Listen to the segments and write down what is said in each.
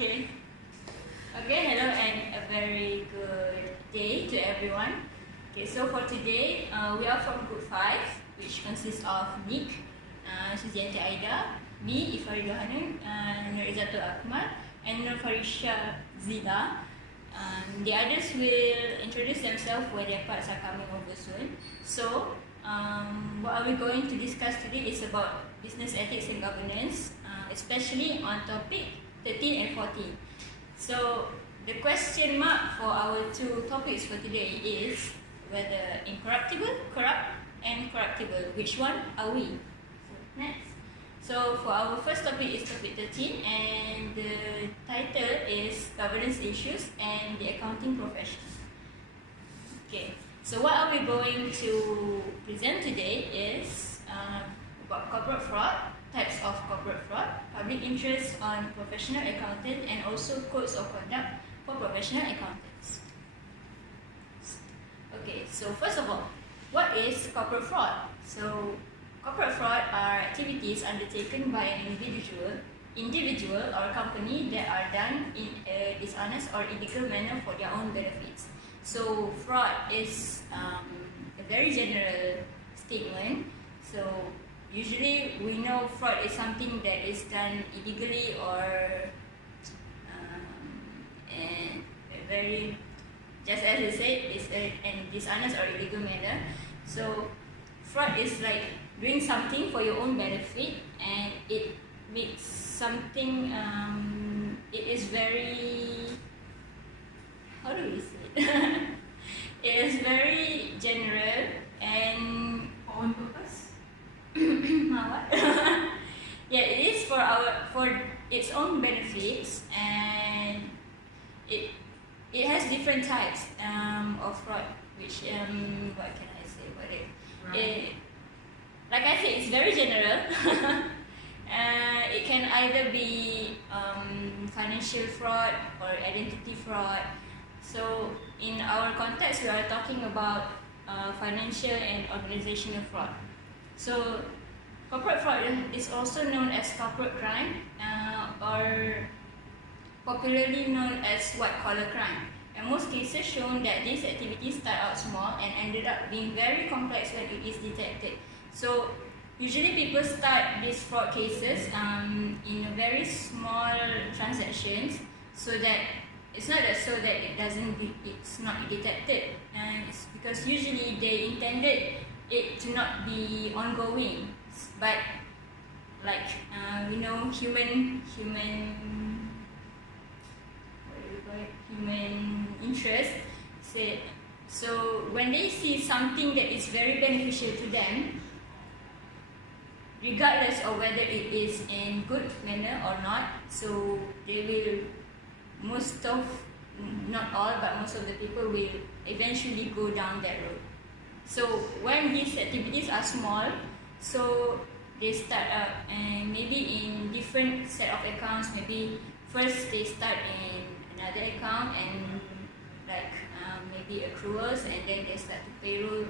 Okay. Okay, hello and a very good day to everyone. Okay, so for today, we are from Group 5, which consists of Nick, Suzianti Aida, me, Ifarido Hanun, Nurizatul Akmal, and Nur Farisha Zila. The others will introduce themselves when their parts are coming over soon. So, what are we going to discuss today is about business ethics and governance, especially on topic 13 and 14. So, the question mark for our two topics for today is whether incorruptible, corrupt, and corruptible. Which one are we? So, next. So, for our first topic is topic 13, and the title is governance issues and the accounting profession. Okay. So, what are we going to present today is about corporate fraud, types of corporate fraud, public interest on professional accountants, and also codes of conduct for professional accountants. Okay, so first of all, what is corporate fraud? So, corporate fraud are activities undertaken by an individual or company that are done in a dishonest or illegal manner for their own benefits. So, fraud is a very general statement. So, usually we know fraud is something that is done illegally or and very, just as I said, it's a dishonest or illegal manner. So, fraud is like doing something for your own benefit, and it makes something. It is very. How do we say it? It is very general and On purpose? what? Yeah, it is for its own benefits, and it has different types of fraud. Which what can I say about it? Right. Like I said, it's very general. It can either be financial fraud or identity fraud. So in our context, we are talking about financial and organizational fraud. So corporate fraud is also known as corporate crime, or popularly known as white-collar crime. And most cases shown that these activities start out small and ended up being very complex when it is detected. So usually people start these fraud cases in a very small transactions, so that it's not so that it's not detected, and it's because usually they intended it to not be ongoing, but like human interest said. So when they see something that is very beneficial to them, regardless of whether it is in good manner or not, so they will, not all, but most of the people will eventually go down that road. So when these activities are small, so they start up and maybe in different set of accounts. Maybe first they start in another account and like maybe accruals, and then they start to payroll,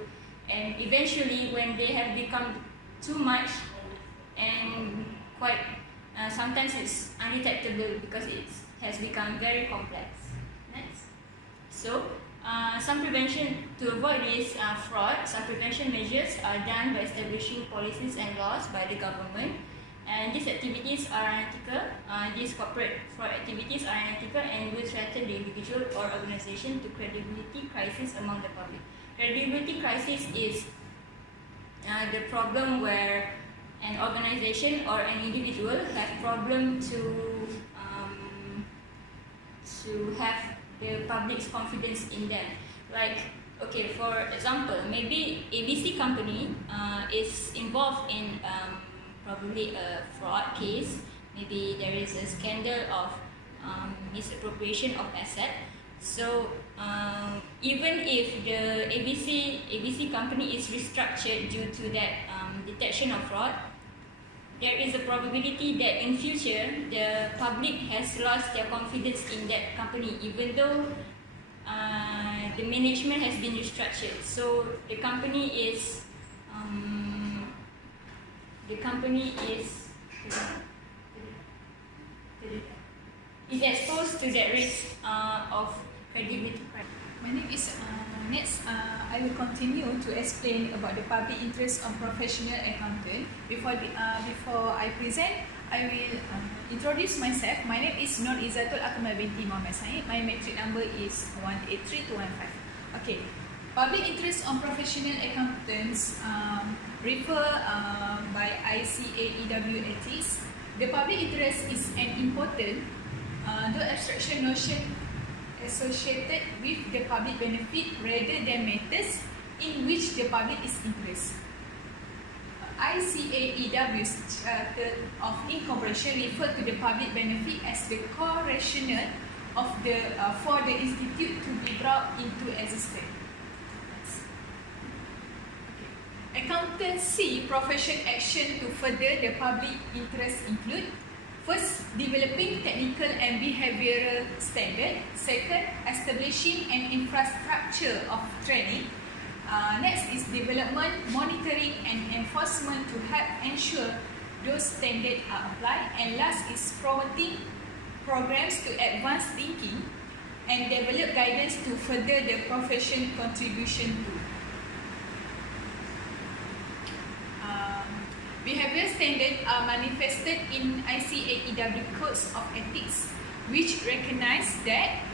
and eventually when they have become too much and quite sometimes it's undetectable because it has become very complex. Next. So some prevention to avoid this fraud. Some prevention measures are done by establishing policies and laws by the government, and these activities are unethical. These corporate fraud activities are unethical and will threaten the individual or organization to credibility crisis among the public. Credibility crisis is the problem where an organization or an individual have problem to have the public's confidence in them. Like, okay, for example, maybe ABC company is involved in probably a fraud case. Maybe there is a scandal of misappropriation of asset. So even if the ABC company is restructured due to that detection of fraud, there is a probability that in future the public has lost their confidence in that company, even though the management has been restructured. So the company is is exposed to that risk of credibility. My name is next. I will continue to explain about the public interest on professional accountant. Before I present, I will introduce myself. My name is Nur Izzatul Akmal binti Muhammad Said. My matric number is 183215. Okay. Public interest on professional accountants refer by ICAEW ethics. The public interest is an important, though abstraction notion associated with the public benefit rather than matters in which the public is interested. ICAEW's Charter of Incorporation refer to the public benefit as the core rationale of for the institute to be brought into existence. Accountancy profession action to further the public interest include: first, developing technical and behavioral standard. Second, establishing an infrastructure of training. Next is development, monitoring and enforcement to help ensure those standards are applied. And last is promoting programs to advance thinking and develop guidance to further the profession contribution to. Behavioral standards are manifested in ICAEW Codes of Ethics, which recognize that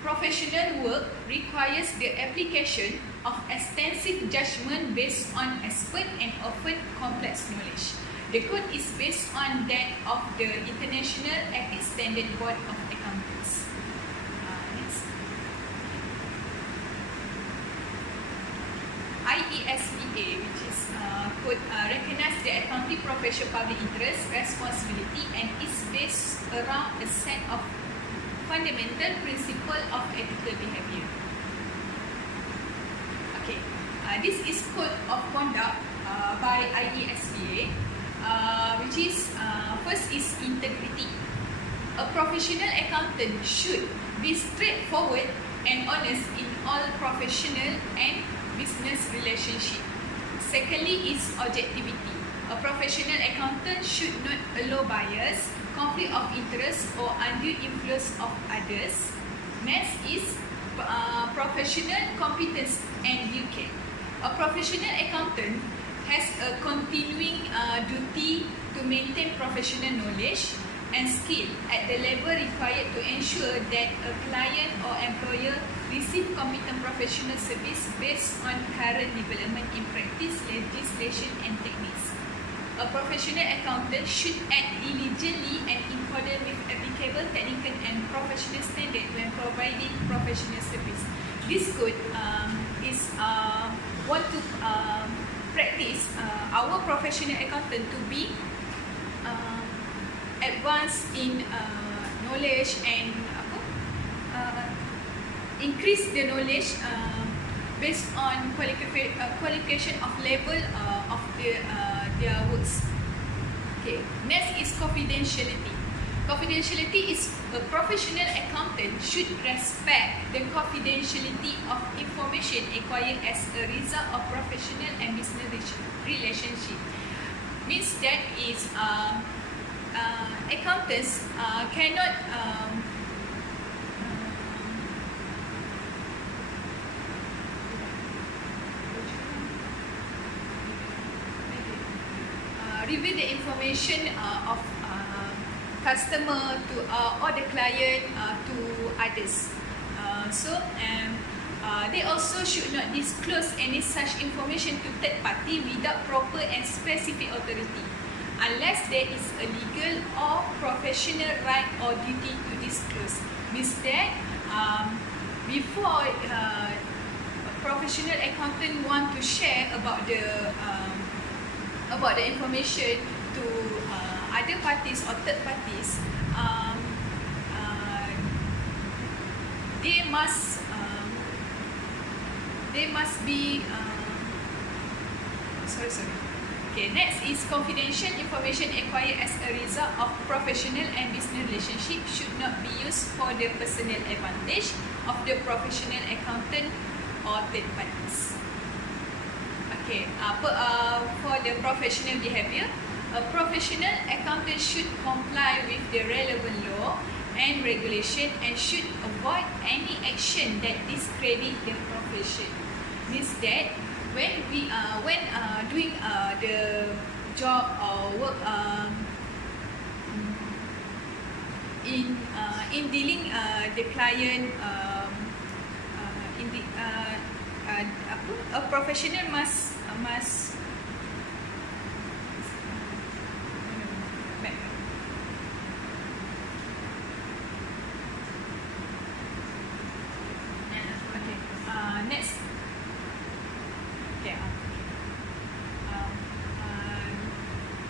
professional work requires the application of extensive judgment based on expert and often complex knowledge. The code is based on that of the International Ethics Standard Board of Accountants. Next. IESPA, which is could recognize the accounting profession public interest responsibility and is based around a set of fundamental principles of ethical behavior. Okay, this is code of conduct by IESPA, which is first is integrity. A professional accountant should be straightforward and honest in all professional and business relationships. Secondly is objectivity. A professional accountant should not allow bias, conflict of interest or undue influence of others. Next is professional competence and duty. A professional accountant has a continuing duty to maintain professional knowledge and skill at the level required to ensure that a client or employer receive competent professional service based on current development in practice, legislation and techniques. A professional accountant should act diligently and in accordance with applicable technical and professional standards when providing professional service. This code is want to practice our professional accountant to be advanced in knowledge and increase the knowledge based on qualification of level of their works. Okay. Next is confidentiality. Confidentiality is a professional accountant should respect the confidentiality of information acquired as a result of professional and business relationship. Means that is accountants cannot reveal the information of customer to or the client to others. They also should not disclose any such information to third party without proper and specific authority, unless there is a legal or professional right or duty to disclose. Means that before a professional accountant want to share about the information to other parties or third parties, they must be sorry. Okay, next is confidential information acquired as a result of professional and business relationship should not be used for the personal advantage of the professional accountant or third parties. Okay, for the professional behavior, a professional accountant should comply with the relevant law and regulation and should avoid any action that discredit the profession. Means that when we doing the job or work in dealing the client in the a professional must next. Okay.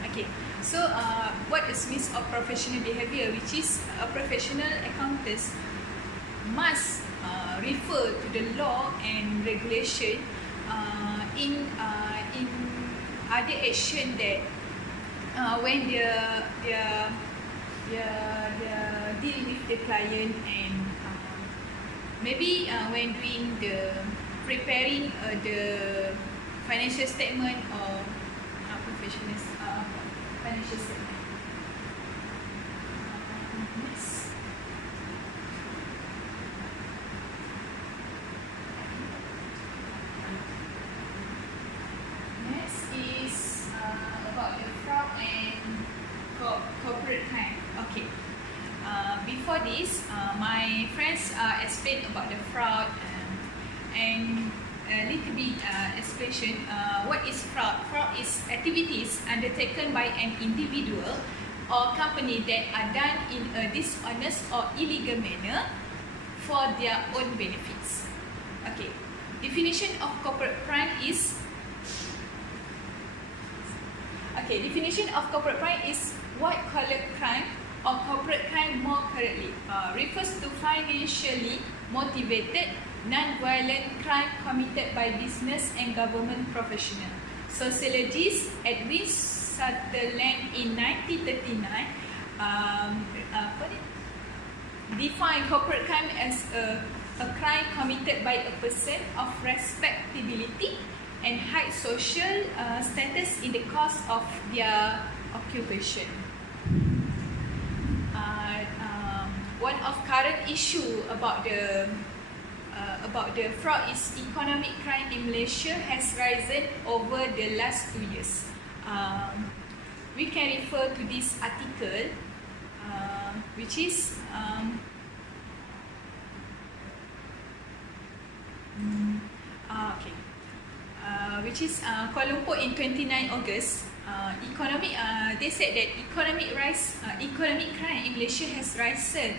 Okay. So, what is means of professional behaviour, which is a professional accountant must refer to the law and regulation in other action that when they deal with the client and maybe when doing the preparing the financial statement or professional financial statement. Next. Next is about the fraud and corporate crime. Okay. Before this, my friends explained about the fraud and a little bit explanation. What is fraud? Fraud is activities undertaken by an individual or company that are done in a dishonest or illegal manner for their own benefits. Okay. Definition of corporate crime is. Okay. Definition of corporate crime is white-collar crime or corporate crime more correctly refers to financially motivated non-violent crime committed by business and government professionals. Sociologist Edwin Sutherland in 1939 defined corporate crime as a crime committed by a person of respectability and high social status in the course of their occupation. One of current issue about the fraud is economic crime in Malaysia has risen over the last 2 years. We can refer to this article, which is Kuala Lumpur in 29 August. They said that economic crime in Malaysia has risen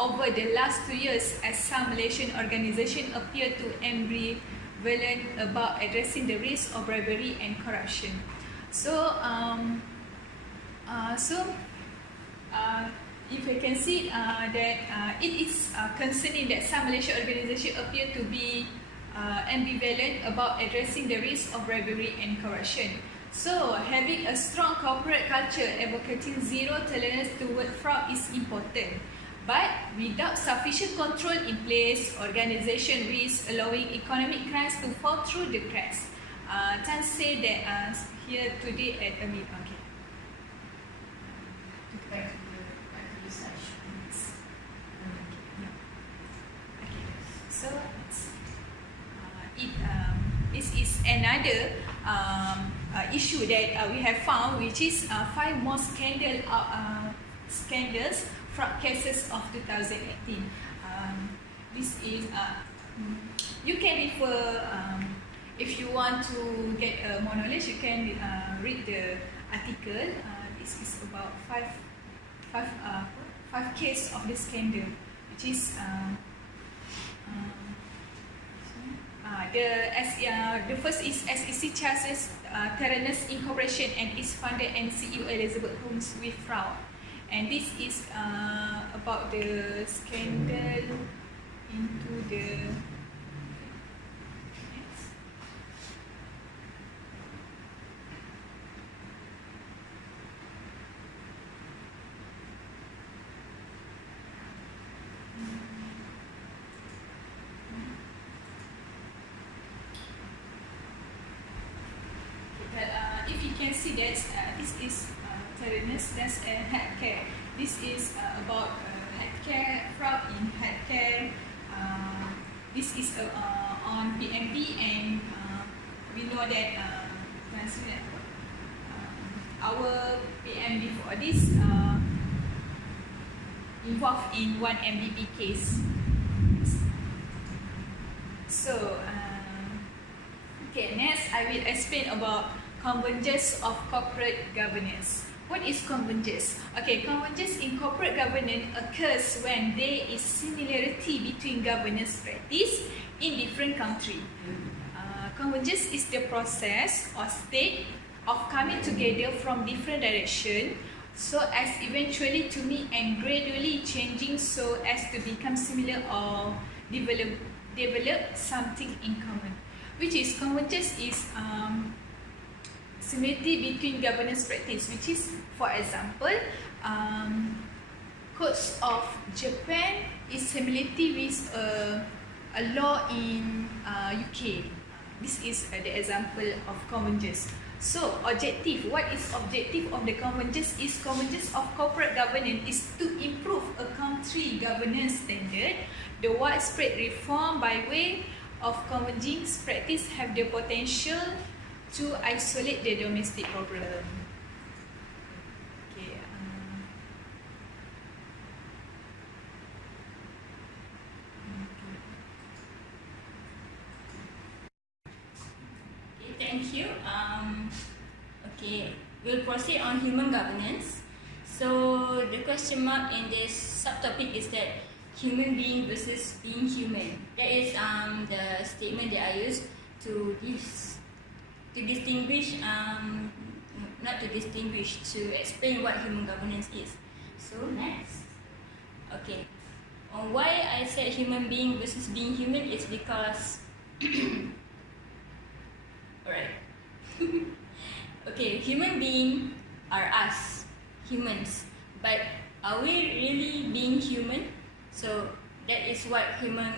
over the last 2 years as some Malaysian organisations appear to ambivalent about addressing the risk of bribery and corruption. So, if you can see that it is concerning that some Malaysian organisations appear to be ambivalent about addressing the risk of bribery and corruption. So, having a strong corporate culture advocating zero tolerance toward fraud is important. But without sufficient control in place, organisation risks allowing economic crimes to fall through the cracks. Tan said that here today at a meeting. Okay. Back to the sessions. Okay. So this is another issue that we have found, which is 5 more scandals fraud cases of 2018. This is you can refer if you want to get more knowledge. You can read the article. This is about five cases of the scandal, which is the first is SEC charges Terranus Incorporation and its founder and CEO Elizabeth Holmes with fraud. And this is about the scandal into the next. If you can see that this is Terranus, that's healthcare. This is about this is on PMB, and we know that our PMB for this involved in one MBB case. So, okay, next I will explain about convergence of corporate governance. What is convergence? Okay, convergence in corporate governance occurs when there is similarity between governance practice in different countries. Convergence is the process or state of coming together from different directions so as eventually to meet and gradually changing so as to become similar or develop something in common. Which is convergence is similarity between governance practice, which is, for example, codes of Japan is similarity with a law in UK. This is the example of convergence. So, objective. What is objective of the convergence? Is convergence of corporate governance is to improve a country governance standard. The widespread reform by way of converging practice have the potential to isolate the domestic problem. Okay. Okay, thank you. Okay, we'll proceed on human governance. So the question mark in this subtopic is that human being versus being human. That is the statement that I use to distinguish, not to distinguish, to explain what human governance is. So next, okay, why I said human being versus being human is because, alright, okay, human being are us, humans, but are we really being human? So that is what human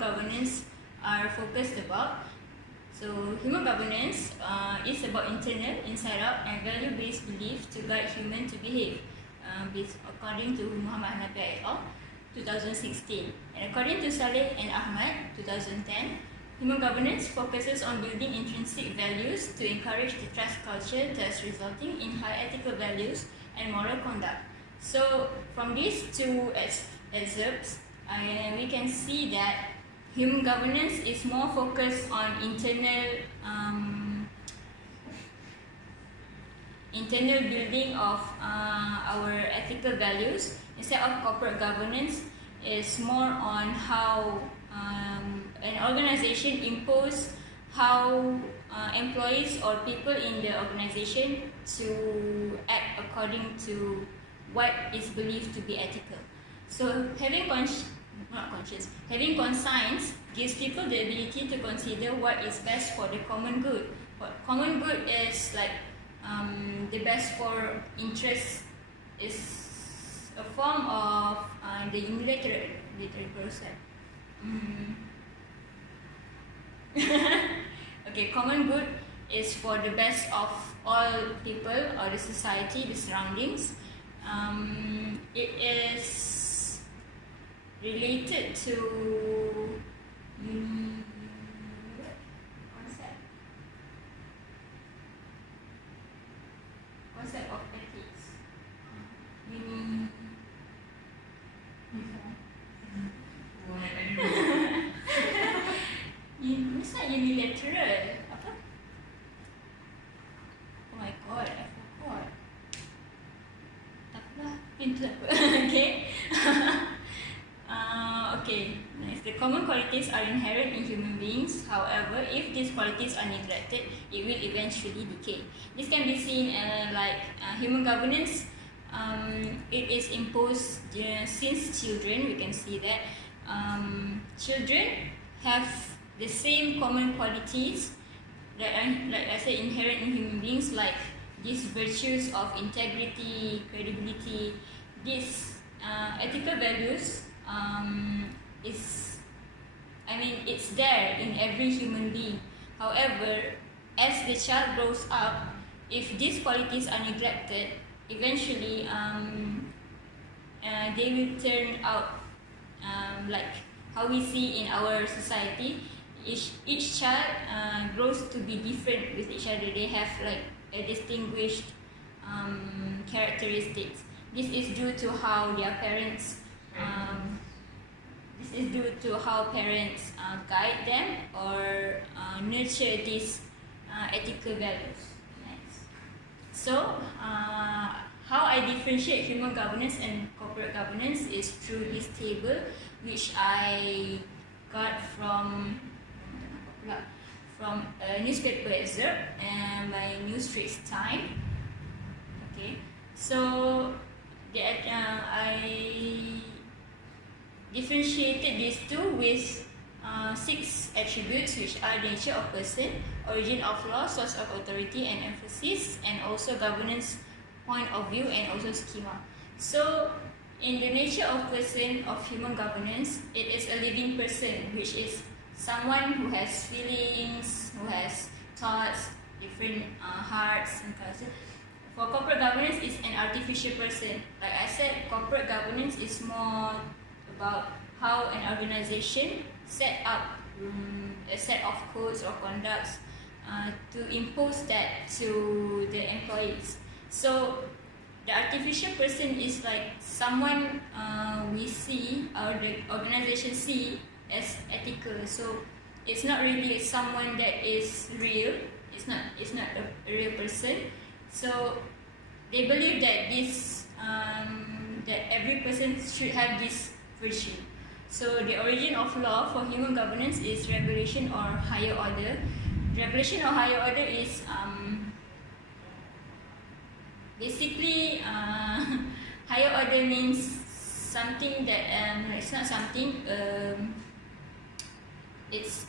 governance are focused about. So human governance is about internal, inside out, and value-based belief to guide human to behave, according to Muhammad Hanafi et al. 2016, and according to Saleh and Ahmad 2010, human governance focuses on building intrinsic values to encourage the trust culture, thus resulting in high ethical values and moral conduct. So from these two excerpts, we can see that human governance is more focused on internal building of our ethical values, instead of corporate governance is more on how an organization impose how employees or people in the organization to act according to what is believed to be ethical. So having having conscience gives people the ability to consider what is best for the common good. What common good is like the best for interest is a form of the unilateral process. Okay, common good is for the best of all people or the society, the surroundings. It is related to concept of ethics. It's not unilateral. Apa? Oh my god, I forgot. Taklah, pintu apa? Okay. Okay, next. The common qualities are inherent in human beings. However, if these qualities are neglected, it will eventually decay. This can be seen like human governance. It is imposed since children. We can see that children have the same common qualities that are, like I said, inherent in human beings, like these virtues of integrity, credibility, these ethical values. It's there in every human being. However, as the child grows up, if these qualities are neglected, eventually they will turn out like how we see in our society, each child grows to be different with each other. They have like a distinguished characteristics. This is due to how their parents guide them or nurture these ethical values. Next. So, how I differentiate human governance and corporate governance is through this table, which I got from a newspaper excerpt and by New Straits Times. Okay, so I differentiated these two with 6 attributes, which are the nature of person, origin of law, source of authority and emphasis, and also governance point of view and also schema. So, in the nature of person of human governance, it is a living person, which is someone who has feelings, who has thoughts, different hearts and culture. For corporate governance, it's an artificial person. Like I said, corporate governance is more about how an organization set up a set of codes or conducts to impose that to the employees. So the artificial person is like someone we see or the organization see as ethical. So it's not really someone that is real. It's not a real person. So they believe that that every person should have this virtue. So the origin of law for human governance is regulation or higher order. Regulation or higher order is basically higher order means something that it's not something it's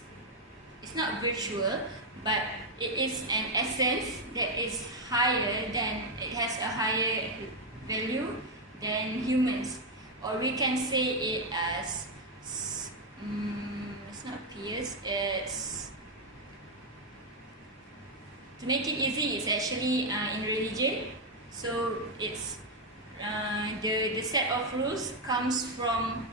not virtual, but it is an essence that is higher than, it has a higher value than humans, or we can say it as it's not peers, it's, to make it easy, it's actually in religion. So it's the set of rules comes from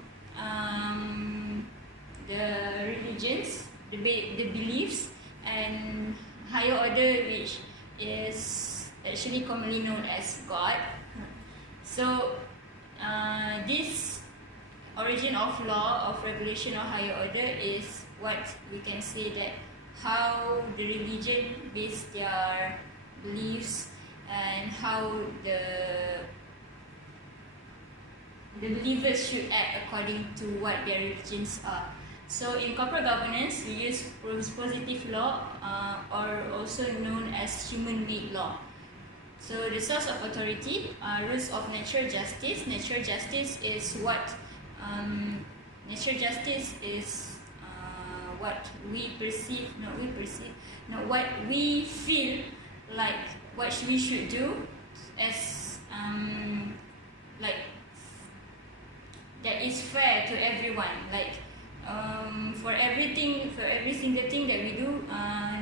the religions, the beliefs, and higher order, which is actually commonly known as God. So this origin of law, of regulation or higher order is what we can say that how the religion base their beliefs and how the believers should act according to what their religions are. So in corporate governance, we use positive law or also known as human-made law. So the source of authority, rules of natural justice. Natural justice is what what we perceive, what we feel like what we should do as like that is fair to everyone. Like for every single thing that we do,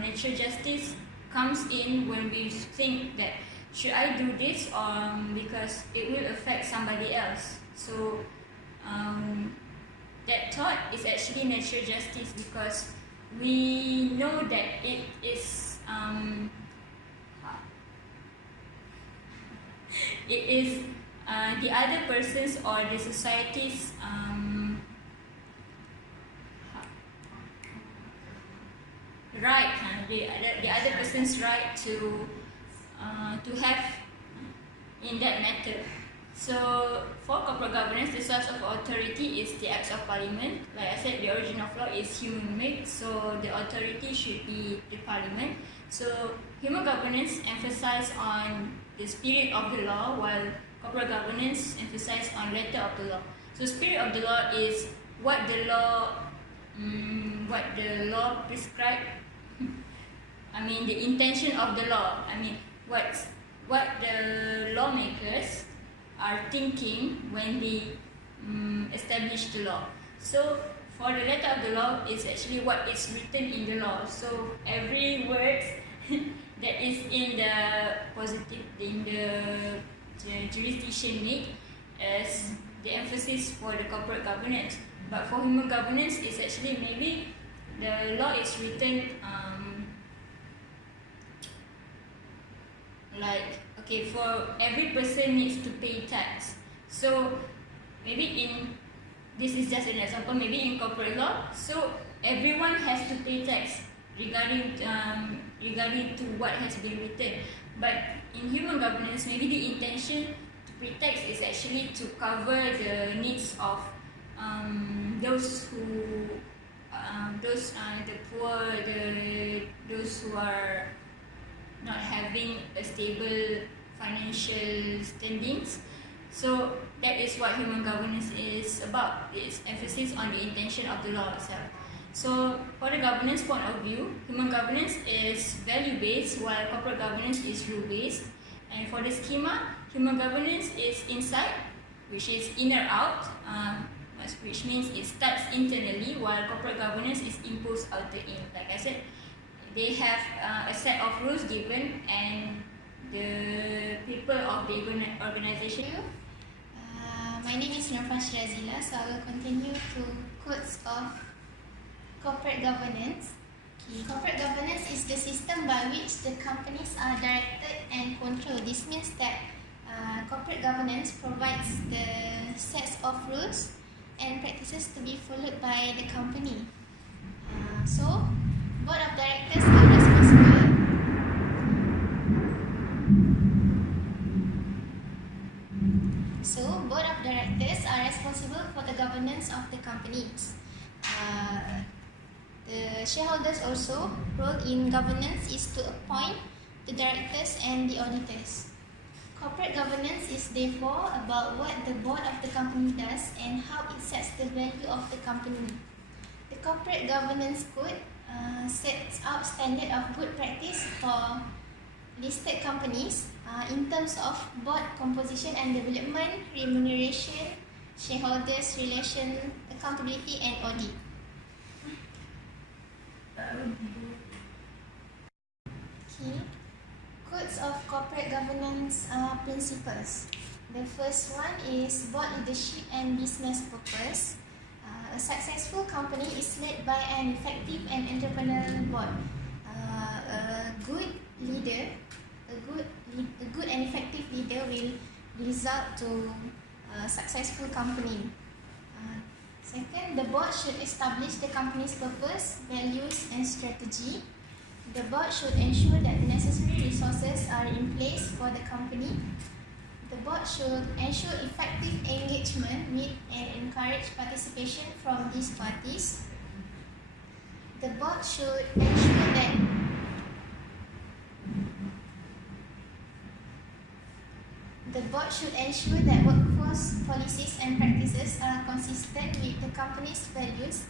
natural justice comes in when we think that should I do this because it will affect somebody else. So that thought is actually natural justice, because we know that it is the other person's or the society's right, the other person's right to have in that matter. So for corporate governance, the source of authority is the acts of parliament. Like I said, the origin of law is human-made, so the authority should be the parliament. So human governance emphasizes on the spirit of the law, while corporate governance emphasizes on letter of the law. So spirit of the law is what the law prescribed. I mean the intention of the law. I mean what the lawmakers are thinking when they establish the law. So for the letter of the law is actually what is written in the law. So every word that is in the jurisdiction made as the emphasis for the corporate governance. But for human governance, it's actually maybe the law is written like, okay, for every person needs to pay tax. So maybe this is just an example, maybe in corporate law, so everyone has to pay tax regarding to what has been written. But in human governance, maybe the intention to pay tax is actually to cover the needs of those who the poor, those who are not having a stable financial standings. So that is what human governance is about. It's emphasis on the intention of the law itself. So for the governance point of view, human governance is value-based while corporate governance is rule-based. And for the schema, human governance is inside, which is inner out, which means it starts internally, while corporate governance is imposed outer in. Like I said, they have a set of rules given, and the people of the organization. My name is Nurfan Shirazila, so I will continue to codes of corporate governance. Corporate governance is the system by which the companies are directed and controlled. This means that corporate governance provides the sets of rules and practices to be followed by the company. So, board of directors are responsible. Board of directors are responsible for the governance of the companies. The shareholders also role in governance is to appoint the directors and the auditors. Corporate governance is therefore about what the board of the company does and how it sets the value of the company. The corporate governance code sets out standard of good practice for listed companies in terms of board composition and development, remuneration, shareholders relation, accountability and audit. Codes of corporate governance principles. The first one is board leadership and business purpose. A successful company is led by an effective and entrepreneurial board. A good and effective leader will result to a successful company. Second, the board should establish the company's purpose, values and strategy. The board should ensure that the necessary resources are in place for the company. The board should ensure effective engagement with and encourage participation from these parties. The board should ensure that workforce policies and practices are consistent with the company's values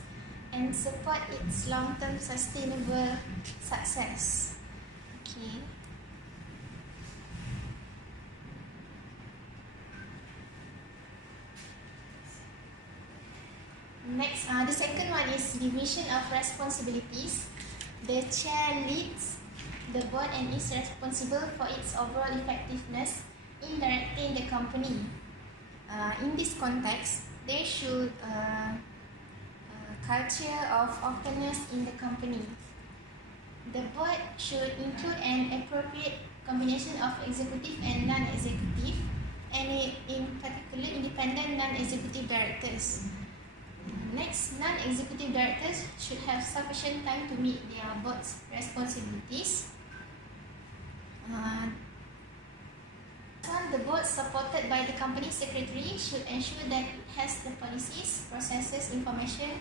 and support its long-term sustainable success. Okay. Next, the second one is division of responsibilities. The chair leads the board and is responsible for its overall effectiveness in directing the company. In this context, there should culture of openness in the company. The board should include an appropriate combination of executive and non-executive, and in particular independent non-executive directors. Next, non-executive directors should have sufficient time to meet their board's responsibilities. The board, supported by the company secretary, should ensure that it has the policies, processes, information,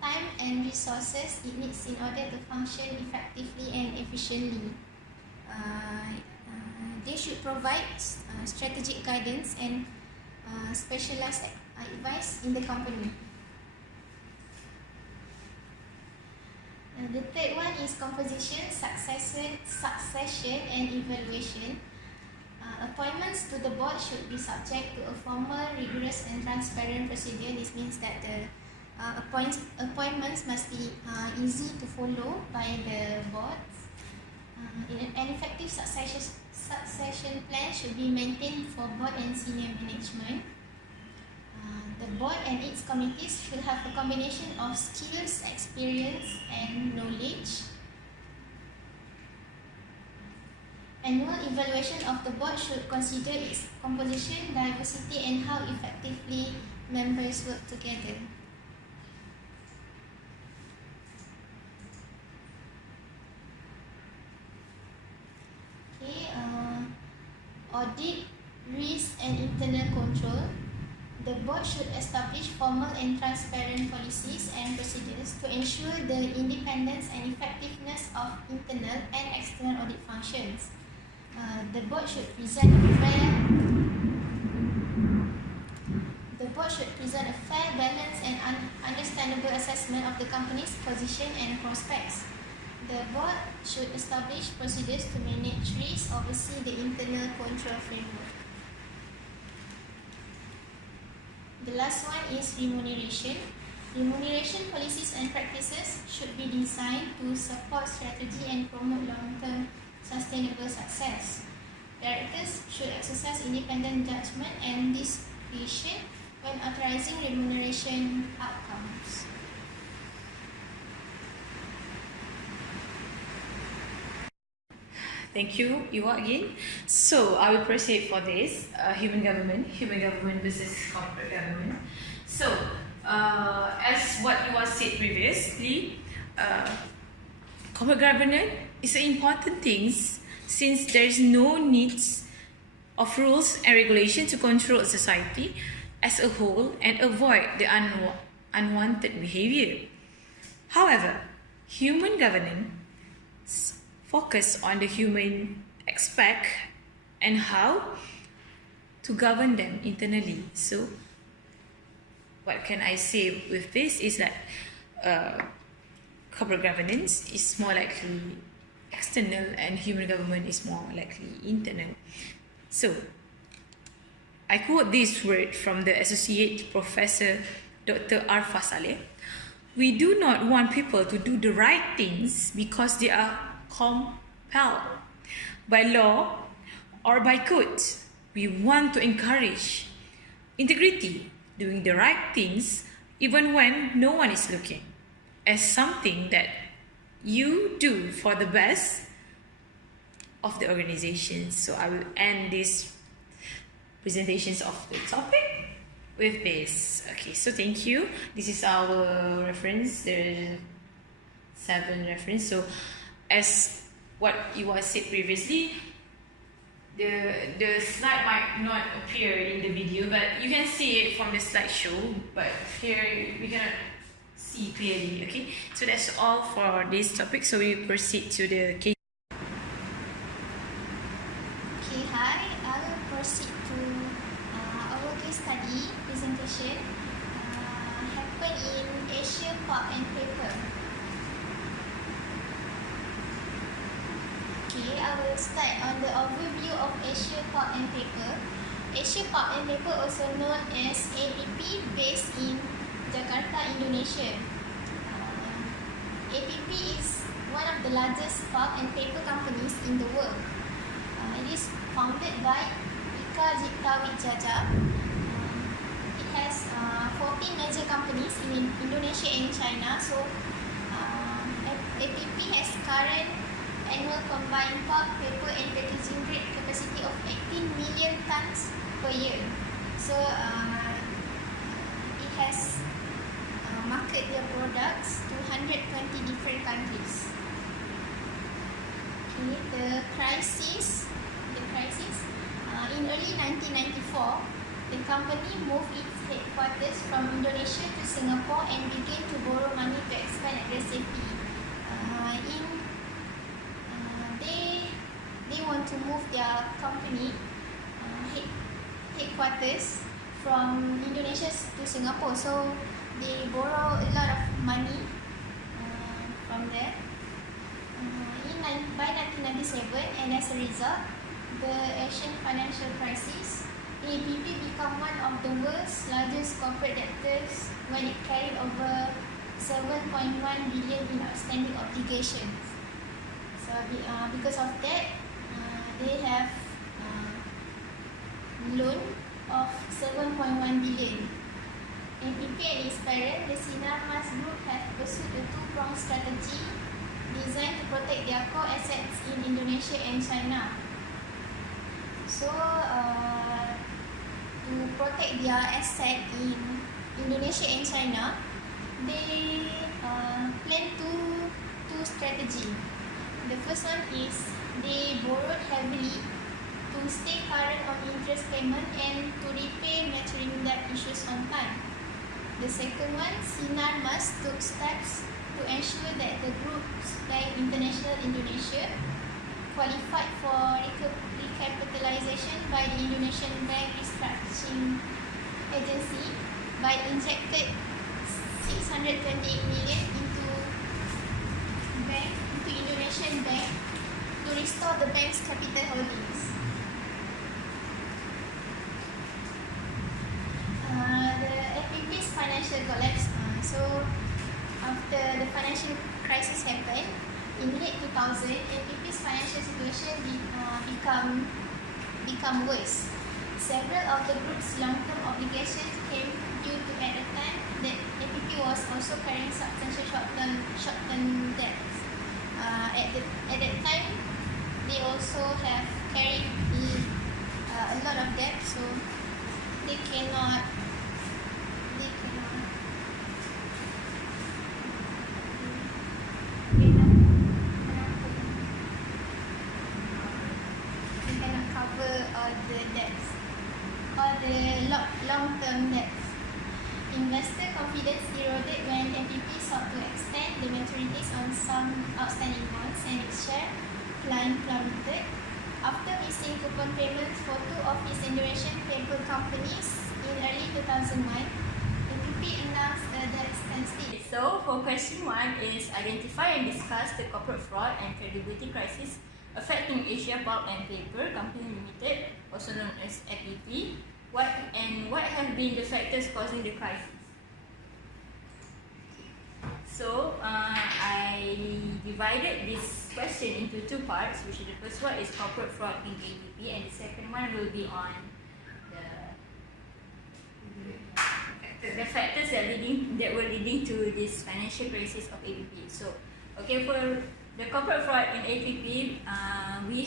time and resources it needs in order to function effectively and efficiently. They should provide strategic guidance and specialized advice in the company. The third one is composition, succession and evaluation. Appointments to the board should be subject to a formal, rigorous and transparent procedure. This means that the appointments must be easy to follow by the board. An effective succession plan should be maintained for board and senior management. The board and its committees should have a combination of skills, experience, and knowledge. Annual evaluation of the board should consider its composition, diversity, and how effectively members work together. Audit, risk, and internal control. The board should establish formal and transparent policies and procedures to ensure the independence and effectiveness of internal and external audit functions. The board should present a fair, balanced, and understandable assessment of the company's position and prospects. The board should establish procedures to manage risk, oversee the internal control framework. The last one is remuneration. Remuneration policies and practices should be designed to support strategy and promote long-term sustainable success. Directors should exercise independent judgment and discretion when authorizing remuneration outcomes. Thank you, Iwa, again. So, I will proceed for this, human government versus corporate government. So, as what Iwa said previously, corporate governance is an important thing since there is no needs of rules and regulation to control society as a whole and avoid the unwanted behavior. However, human governance focus on the human aspect and how to govern them internally. So, what can I say with this is that corporate governance is more likely external and human government is more likely internal. So, I quote this word from the Associate Professor Dr. Arfa Saleh. We do not want people to do the right things because they are compelled by law or by code. We want to encourage integrity, doing the right things even when no one is looking, as something that you do for the best of the organization. So I will end this presentations of the topic with this. Okay, so thank you. This is our reference. There are 7 reference. So as what you was said previously, the slide might not appear in the video, but you can see it from the slideshow, but here we cannot see clearly. Okay, so that's all for this topic. So we proceed to the case. Okay, hi. I will proceed to our case study presentation. Happened in Asia Pulp and Paper. Okay, I will start on the overview of Asia Pulp and Paper. Asia Pulp and Paper, also known as APP, based in Jakarta, Indonesia. APP is one of the largest pulp and paper companies in the world. It is founded by Ika Cipta Wijaya. It has 14 major companies in Indonesia and China. So, APP has current annual combined pulp, paper, and packaging grade capacity of 18 million tons per year. So, it has market their products to 120 different countries. Okay, the crisis. In early 1994, the company moved its headquarters from Indonesia to Singapore and began to borrow money to expand aggressively. They want to move their company headquarters from Indonesia to Singapore, so they borrow a lot of money from there. By 1997, and as a result, the Asian financial crisis, APP became one of the world's largest corporate debtors when it carried over 7.1 billion in outstanding obligations. So because of that, they have loan of 7.1 billion. APP and its parent, the Sinarmas Group, have pursued a two-pronged strategy designed to protect their core assets in Indonesia and China. So, to protect their asset in Indonesia and China, they plan two strategy. The first one is they borrowed heavily to stay current on interest payment and to repay maturing debt issues on time. The second one, Sinarmas took steps to ensure that the group's Bank International Indonesia qualified for recapitalization by the Indonesian Bank Restructuring Agency by injected 628 million into Indonesian bank to restore the bank's capital holdings. The APP's financial collapse. So after the financial crisis happened in late 2000, APP's financial situation become worse. Several of the group's long-term obligations came due to at the time that APP was also carrying substantial short-term debts. At that time, they also have carried a lot of debt, so they cannot cover all the debts, all the long-term debts. Investor confidence eroded when APP sought to extend the maturities on some outstanding bonds, and its share plummeted. After missing coupon payments for two of its Indonesian paper companies in early 2001, APP announced a debt standstill. So, for question 1 is identify and discuss the corporate fraud and credibility crisis affecting Asia Pulp and Paper Company Limited, also known as APP. What have been the factors causing the crisis? So, I divided this question into two parts, which is the first one is corporate fraud in APP, and the second one will be on the factors that were leading to this financial crisis of APP. So, okay, for the corporate fraud in APP, we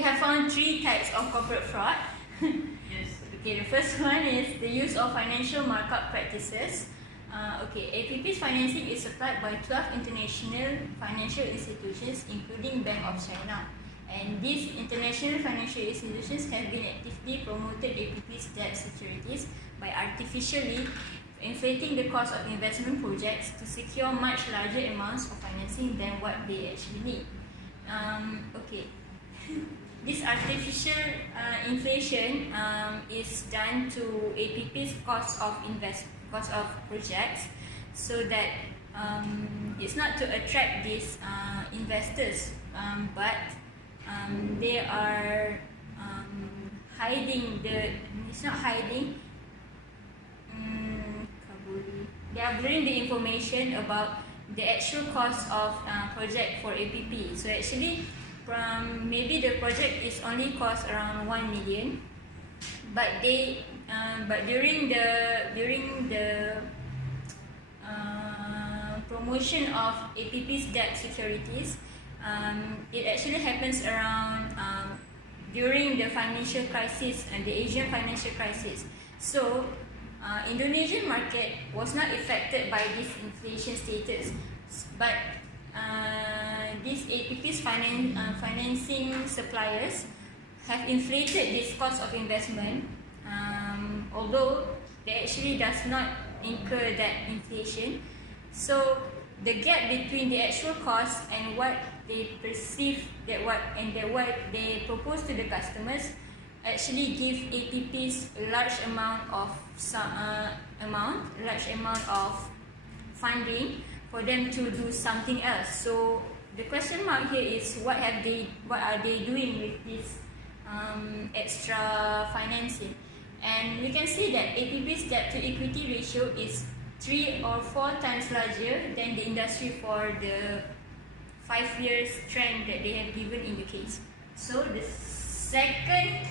have found three types of corporate fraud. Yes. Okay, the first one is the use of financial markup practices. APP's financing is supplied by 12 international financial institutions, including Bank of China. And these international financial institutions have been actively promoted APP's debt securities by artificially inflating the cost of investment projects to secure much larger amounts of financing than what they actually need. This artificial inflation is done to APP's cost of projects, so that it's not to attract these investors, but they are hiding it's not hiding. They are blurring the information about the actual cost of project for APP. So actually, maybe the project is only cost around 1 million, but during the promotion of APP's debt securities, it actually happens around during the financial crisis and the Asian financial crisis. So Indonesian market was not affected by this inflation status, but these APP's financing suppliers have inflated this cost of investment, although they actually does not incur that inflation. So the gap between the actual cost and what they perceive what they propose to the customers actually give APPs a large amount of funding for them to do something else. So the question mark here is what are they doing with this extra financing? And we can see that APP's debt to equity ratio is 3 or 4 times larger than the industry for the 5 years trend that they have given in the case. So the second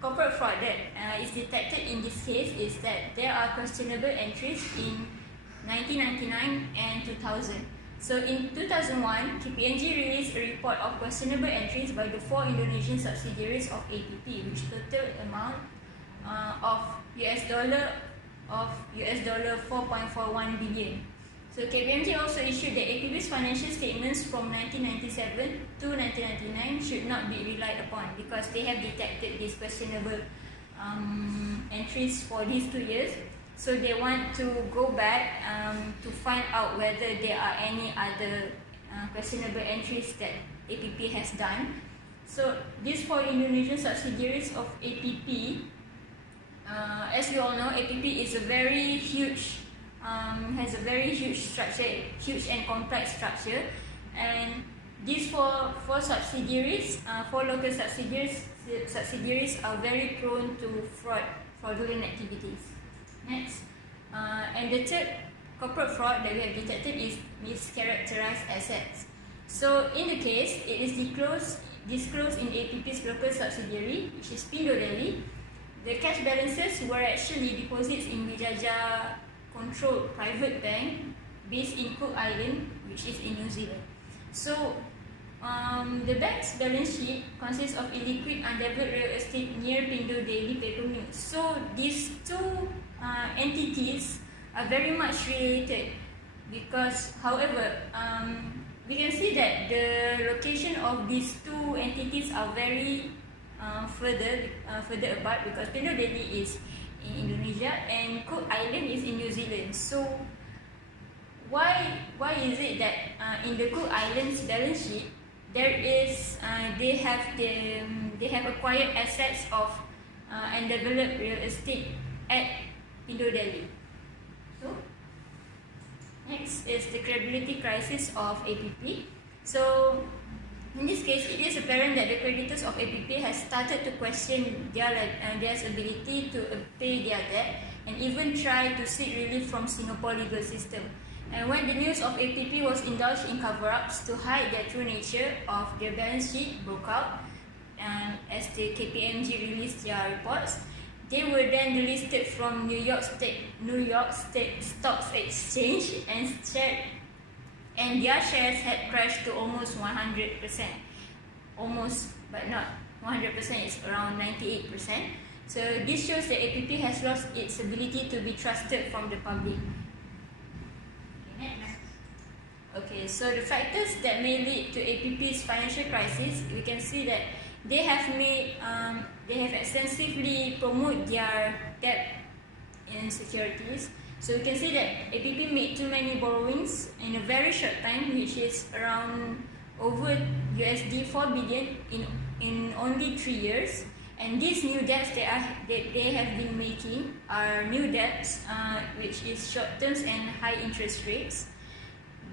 corporate fraud that is detected in this case is that there are questionable entries in 1999 and 2000. So in 2001, KPMG released a report of questionable entries by the 4 Indonesian subsidiaries of APP, which total amount of US dollar 4.41 billion. So KPMG also issued that APP's financial statements from 1997 to 1999 should not be relied upon because they have detected these questionable entries for these 2 years. So they want to go back to find out whether there are any other questionable entries that APP has done. So these 4 Indonesian subsidiaries of APP, as we all know, APP is a very huge, has a very huge structure, huge and complex structure, and these four subsidiaries, 4 local subsidiaries are very prone to fraudulent activities. Next, and the third corporate fraud that we have detected is mischaracterized assets. So in the case, it is disclosed in APP's local subsidiary, which is Pindo Delhi. The cash balances were actually deposits in Wijaja controlled private bank based in Cook Island, which is in New Zealand. So the bank's balance sheet consists of illiquid undeveloped real estate near Pindo Delhi paper mill. So these 2 entities are very much related because, however, we can see that the location of these 2 entities are very further apart because Pindo Delhi is in Indonesia and Cook Island is in New Zealand. So why is it that in the Cook Islands balance sheet there is they have acquired assets of undeveloped real estate at Pindo Delhi? So next is the credibility crisis of APP. So in this case, it is apparent that the creditors of APP has started to question their ability to pay their debt and even try to seek relief from Singapore legal system. And when the news of APP was indulged in cover-ups to hide their true nature of their balance sheet broke out, as the KPMG released their reports, they were then delisted from New York State Stock Exchange and their shares had crashed to almost 100%. Almost, but not 100%, it's around 98%. So this shows that APP has lost its ability to be trusted from the public. Okay, so the factors that may lead to APP's financial crisis, we can see that they have extensively promoted their debt in securities. So we can see that APP made too many borrowings in a very short time, which is around over USD 4 billion in only 3 years. And these new debts that they have been making are new debts, which is short terms and high interest rates.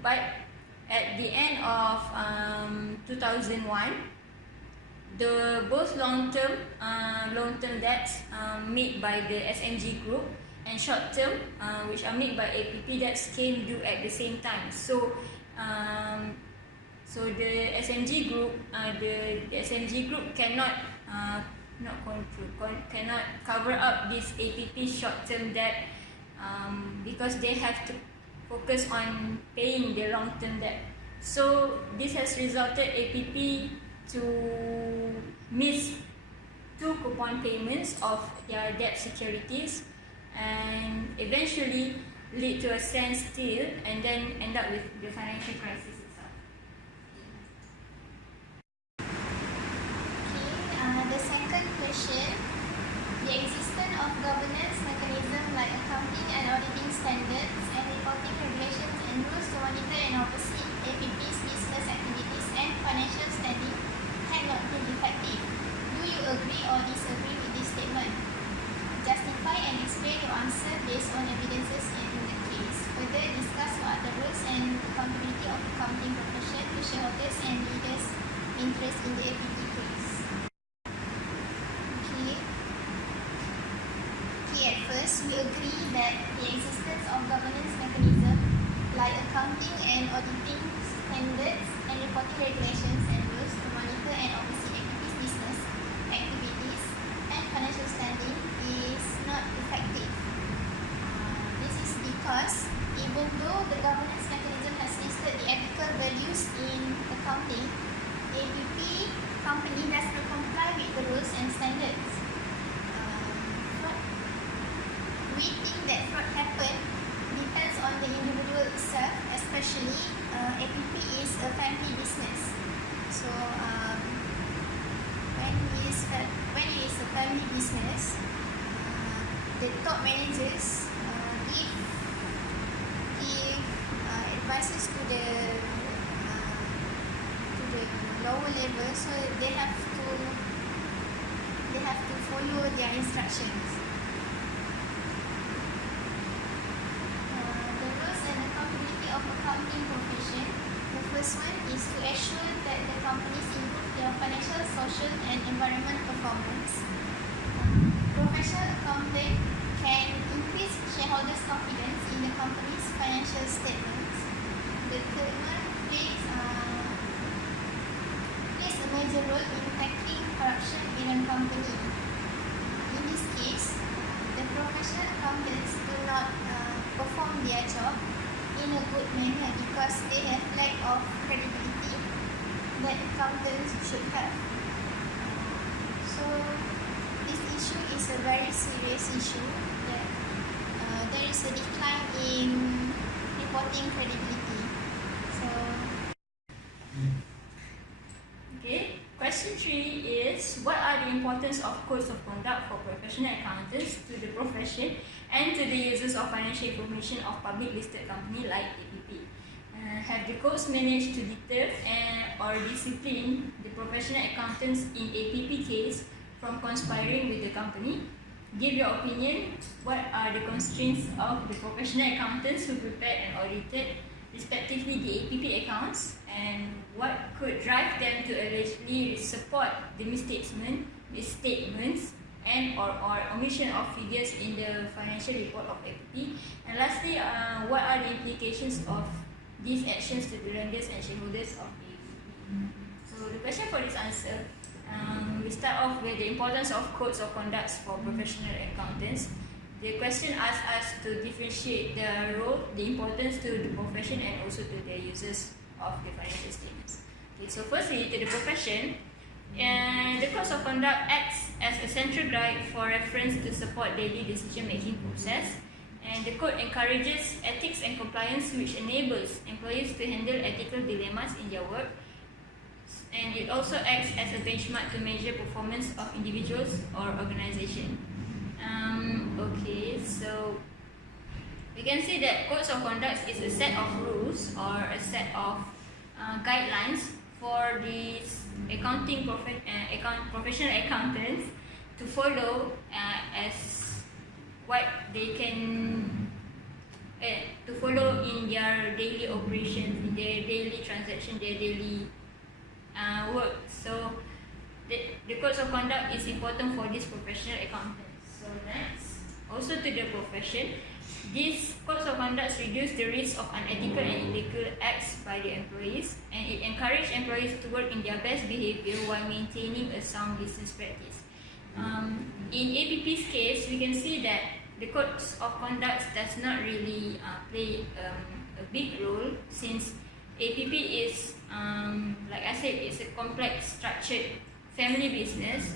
But at the end of 2001, both long-term debts made by the SMG Group and short-term, which are made by APP, debts came due at the same time. So, the SMG Group cannot cannot cover up this APP short-term debt because they have to focus on paying the long-term debt. So this has resulted APP to miss 2 coupon payments of their debt securities and eventually lead to a standstill and then end up with the financial crisis itself. Okay, the second question, the existence of governance mechanism like accounting and auditing standards and reporting regulations and rules to monitor and oversee APP's business activities and financial standing had not been effective. Do you agree or disagree with this statement? Justify and explain your answer based on evidences in the case. Further discuss what are the roles and accountability of accounting profession to shareholders and leaders' interest in the APP case. Okay, at first we agree that the existence of governance mechanism like accounting and auditing standards and reporting regulations and rules to monitor and oversee APP's business activities financial standing is not effective. This is because even though the governance mechanism has listed the ethical values in accounting, APP company does not comply with the rules and standards. We think that fraud happen depends on the individual itself, especially APP is a family business. So when it is a family business, the top managers give advices to the lower level, so they have to follow their instructions. The rules and accountability of accounting profession. The first one is to ensure that the companies improve their financial, social, and environmental performance. Professional accountant can increase shareholders' confidence in the company's financial statements. The third one plays a major role in tackling corruption in a company. In this case, the professional accountants do not perform their job in a good manner because they have lack of credibility that accountants should have. So this issue is a very serious issue that there is a decline in reporting credibility. So Okay, question 3 is, what are the importance of codes of conduct for professional accountants to the profession and to the users of financial information of public listed company like APP? Have the codes managed to deter or discipline the professional accountants in APP case from conspiring with the company? Give your opinion. What are the constraints of the professional accountants who prepared and audited respectively the APP accounts, and what could drive them to allegedly support the misstatements and or omission of figures in the financial report of APP? And lastly, what are the implications of these actions to the lenders and shareholders of APP? So the question for this answer, we start off with the importance of codes of conduct for professional accountants. The question asks us to differentiate the role, the importance to the profession and also to the users of the financial statements. Okay, so firstly, to the profession, the codes of conduct acts as a central guide for reference to support daily decision-making process, and the code encourages ethics and compliance, which enables employees to handle ethical dilemmas in their work, and it also acts as a benchmark to measure performance of individuals or organizations. Okay, so we can say that codes of conduct is a set of rules or a set of guidelines for these professional accountants to follow as what they can to follow in their daily operations, in their daily transaction, their daily work. So the codes of conduct is important for these professional accountants. So next, also to the profession, these codes of conduct reduce the risk of unethical and illegal acts by the employees, and it encourages employees to work in their best behavior while maintaining a sound business practice. In APP's case, we can see that the codes of conduct does not really play a big role, since APP is, like I said, it's a complex, structured family business.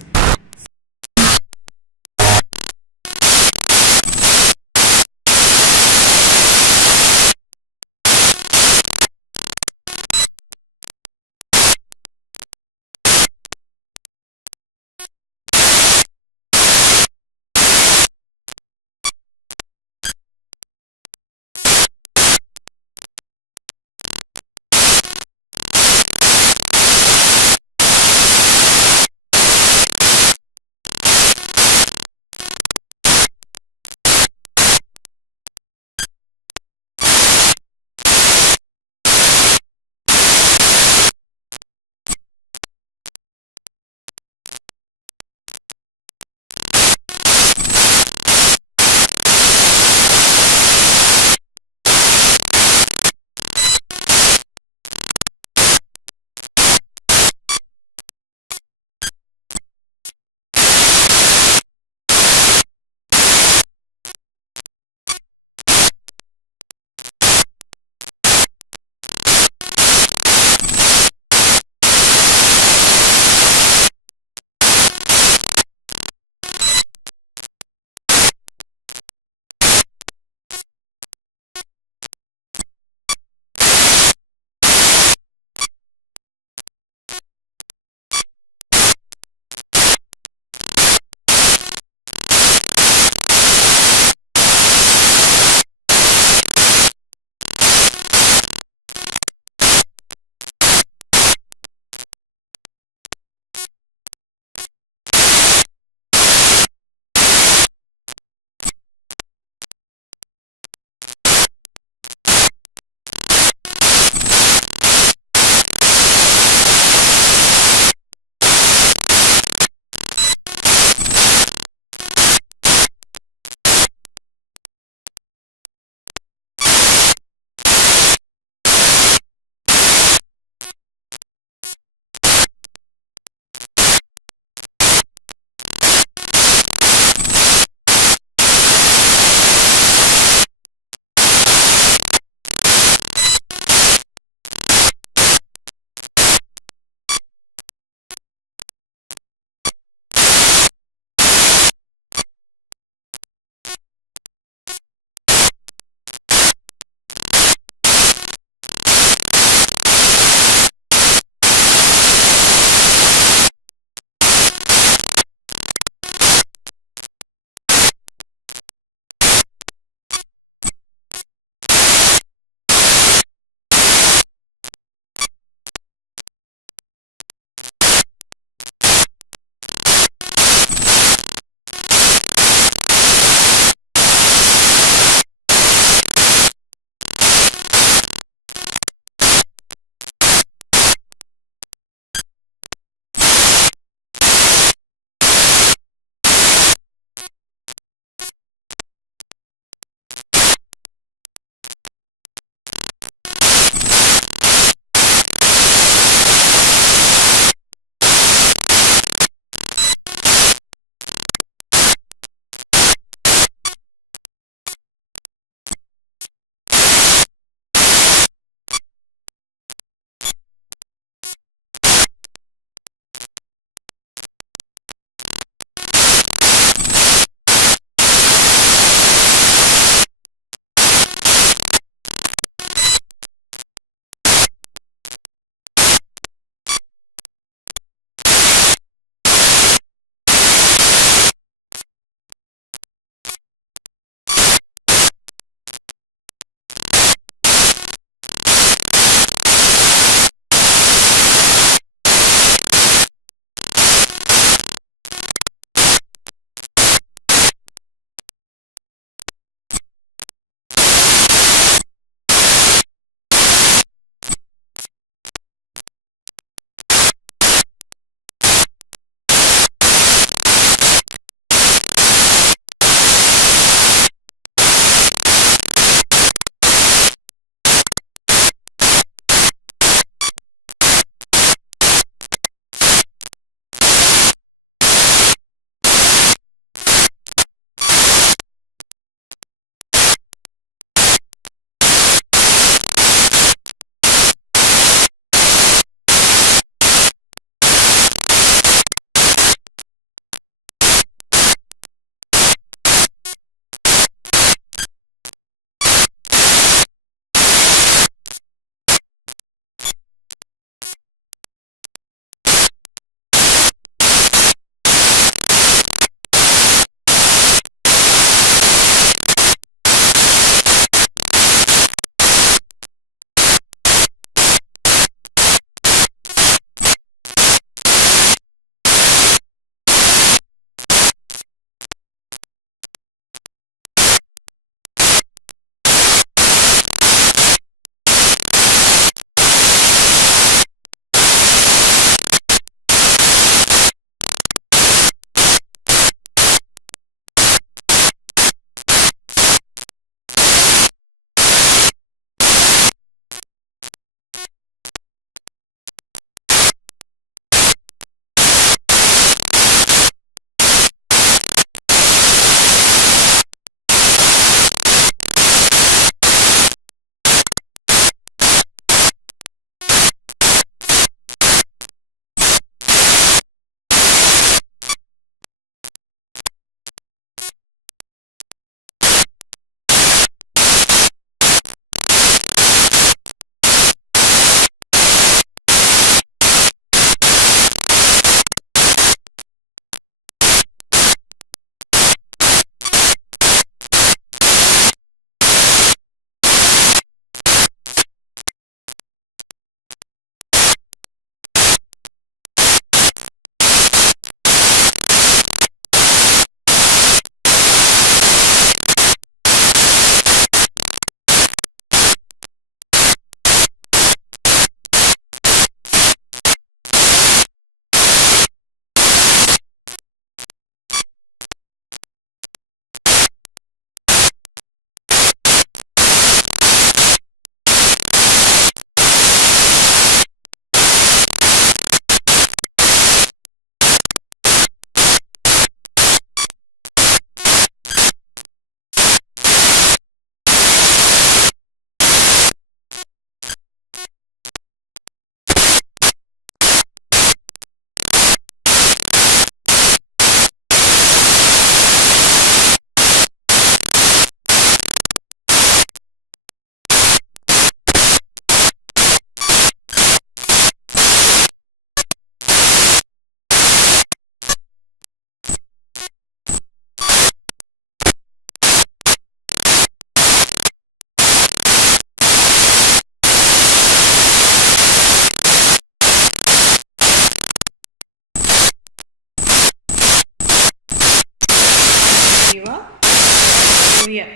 yeah,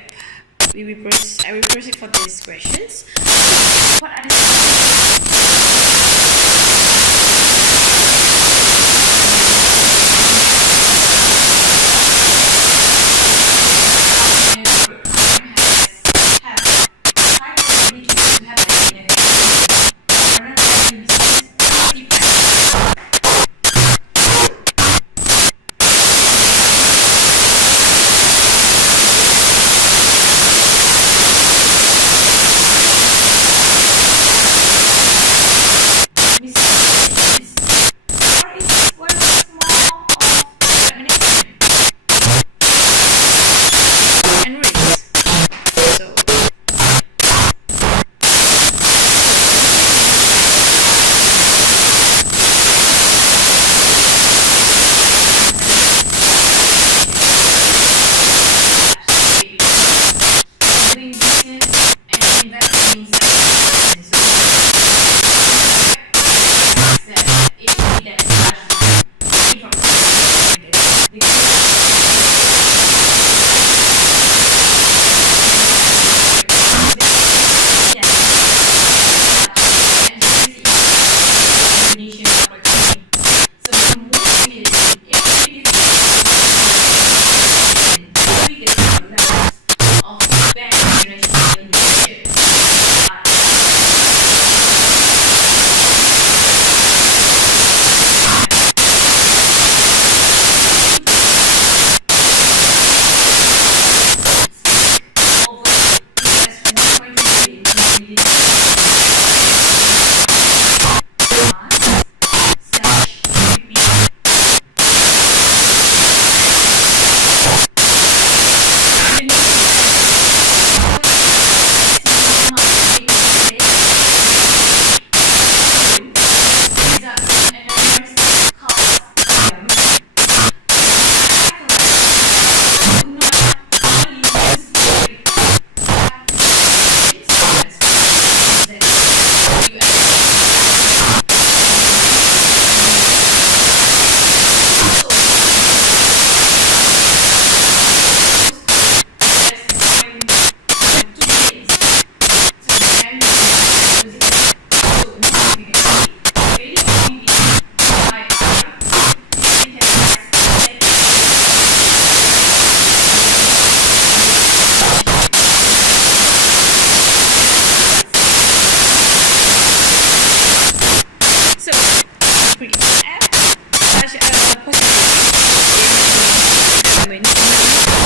I will proceed for these questions. What are the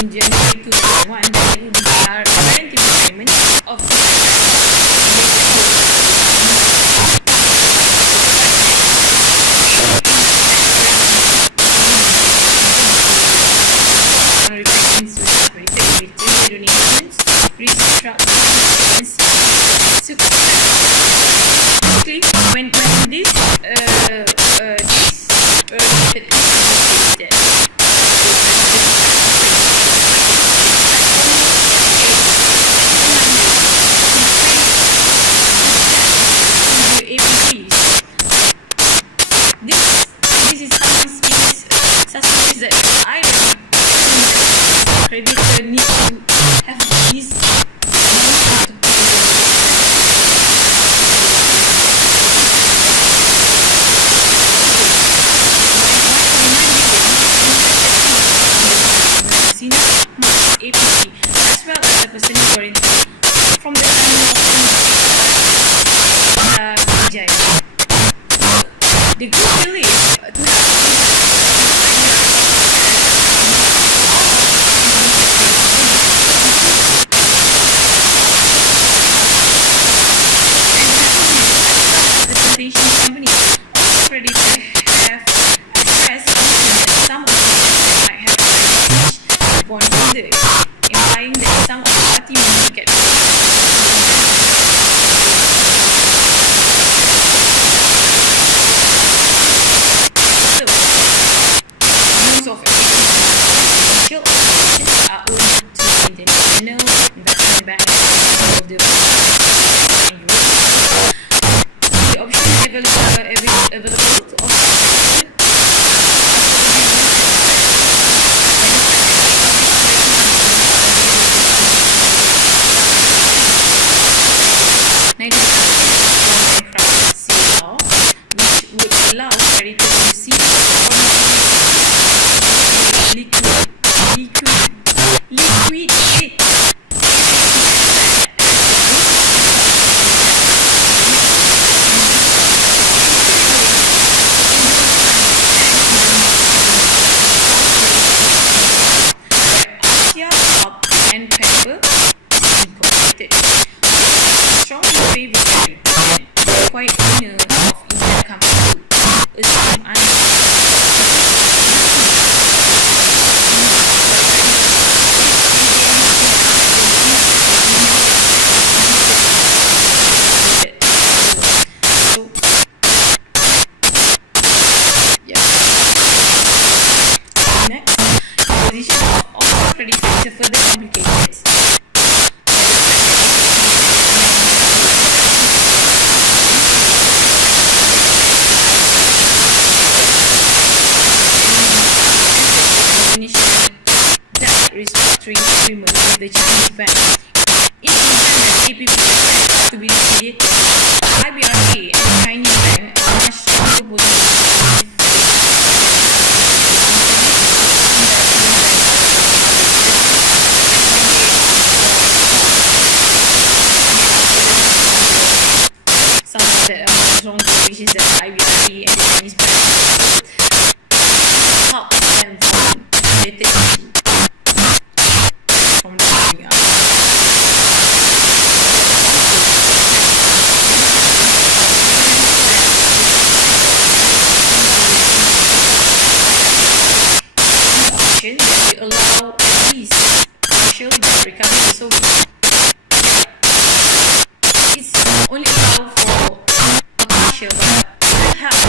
in January 2001, there will be a parent deployment of requirements with donations, research so when this that I creditor need to have these APC as well as the percentage guarantee from the time of the good belief to company already have expressed that some of them might have gone further, implying that some of the party will not get so, most of organizations are owned to international investment banks of the option available to offset and pepper incorporated. I strongly favor and quite owner of Indian company assume predicate further complications. That restructuring agreement with the Chinese bank. In the event that APP threat to be liquidated, IBRA and the Chinese bank are much stronger positions. That are strong positions that IBRA and the Chinese bank help them from related from the coming up. Option that will allow at least partial debt recovery, so it's only allow for partial, but still have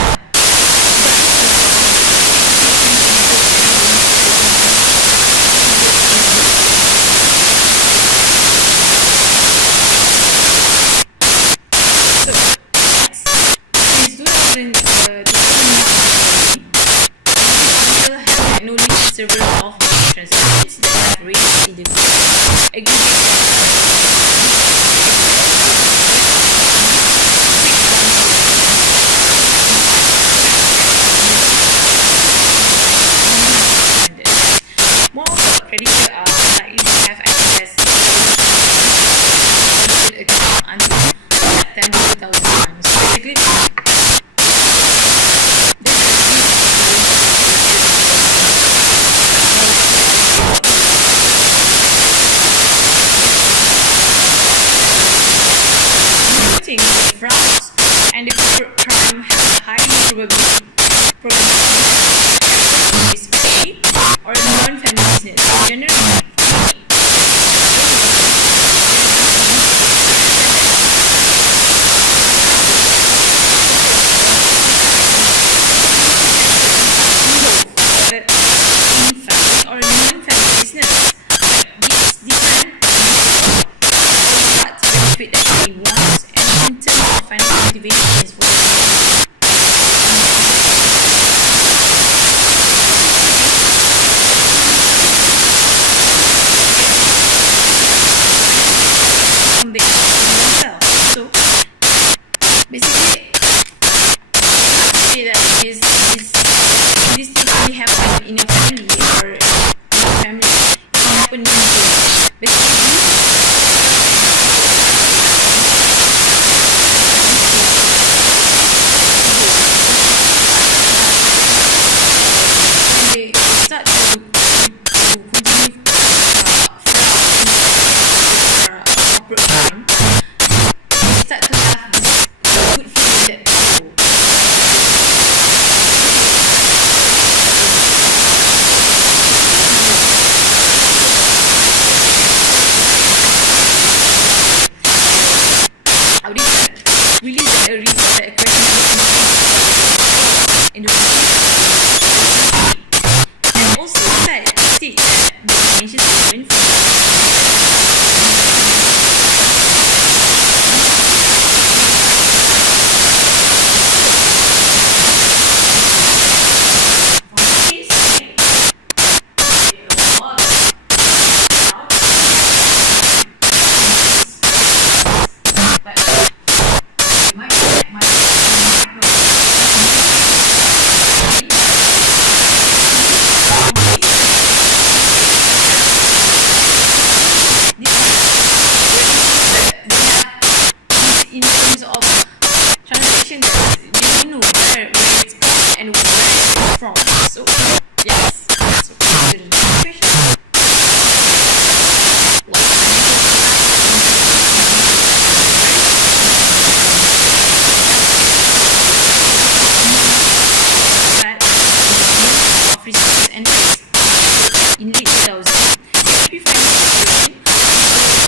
several of transactions that have raised in the more creditors are likely to have access to the account until September 2001. So basically, the frauds and the corporate crime have a high probability or non-family business. So generally, in family or non-family business, but this can benefit actually wants and in terms of financial motivation as well. So basically, say that this thing only happen in your family or your family. It can happen in your basically. They start to continue corporate crime. They start to have this good feeling that really a question in the and also that state that the financial statement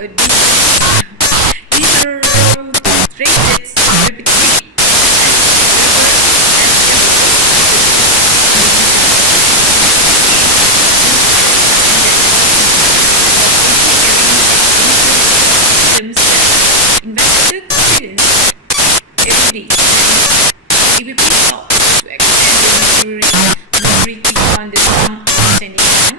these are traits that's repeatedly investor students every day. ABP sought to extend the maturity on the sum outstanding fund.